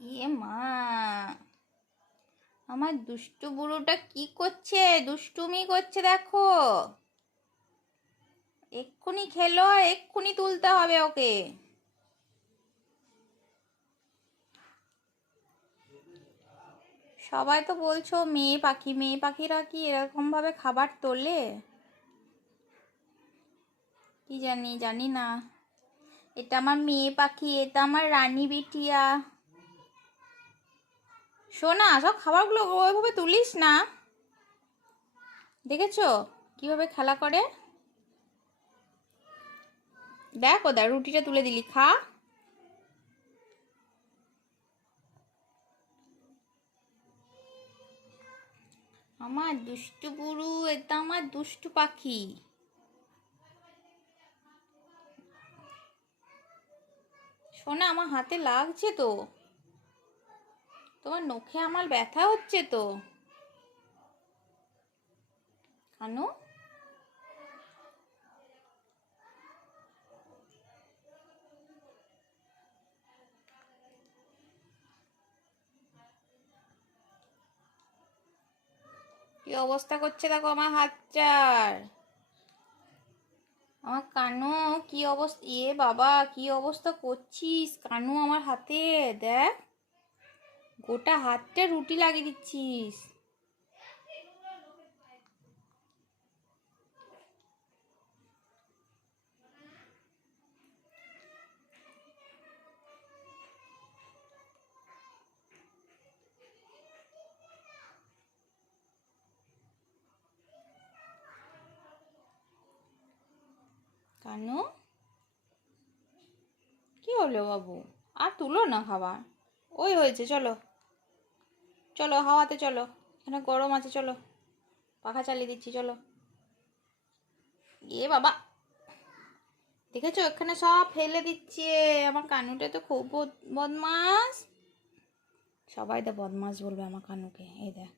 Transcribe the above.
ইয়ে মা, আমার দুষ্টু বুড়োটা কি করছে? দুষ্টুমি করছে দেখো। এক্ষুনি খেলো আর এক্ষুনি তুলতে হবে ওকে। সবাই তো বলছো মেয়ে পাখি, মেয়ে পাখিরা কি এরকম ভাবে খাবার তোলে? কি জানি, জানি না। এটা আমার মেয়ে পাখি, এটা আমার রানী বিটিয়া। শোনা, সব খাবারগুলো ওইভাবে তুলিস না। দেখেছো কিভাবে খেলা করে? দেখো দেখ, রুটিটা তুলে দিলি, খা। আমার দুষ্টু বুড়ো, এটা আমার দুষ্টু পাখি। শোনা, আমার হাতে লাগছে তো, তোমার নখে আমার ব্যথা হচ্ছে তো। কানু, কি অবস্থা করছে দেখো আমার হাতটার। আমার কানু, কি অবস্থা! ইয়ে বাবা, কি অবস্থা করছিস কানু আমার হাতে? দেখ, গোটা হাতটা রুটি লাগিয়ে দিচ্ছিস। কানু, কি হলো বাবু? আর তুলো না খাবার। ওই হয়েছে, চলো চলো হাওয়াতে চলো, এখানে গরম আছে, চলো পাখা চালিয়ে দিচ্ছি, চলো। এ বাবা, দেখেছো এখানে সব ফেলে দিচ্ছে। আমার কানুটা তো খুব বদমাস। সবাই তো বদমাস বলবে আমার কানুকে, এই দেখ।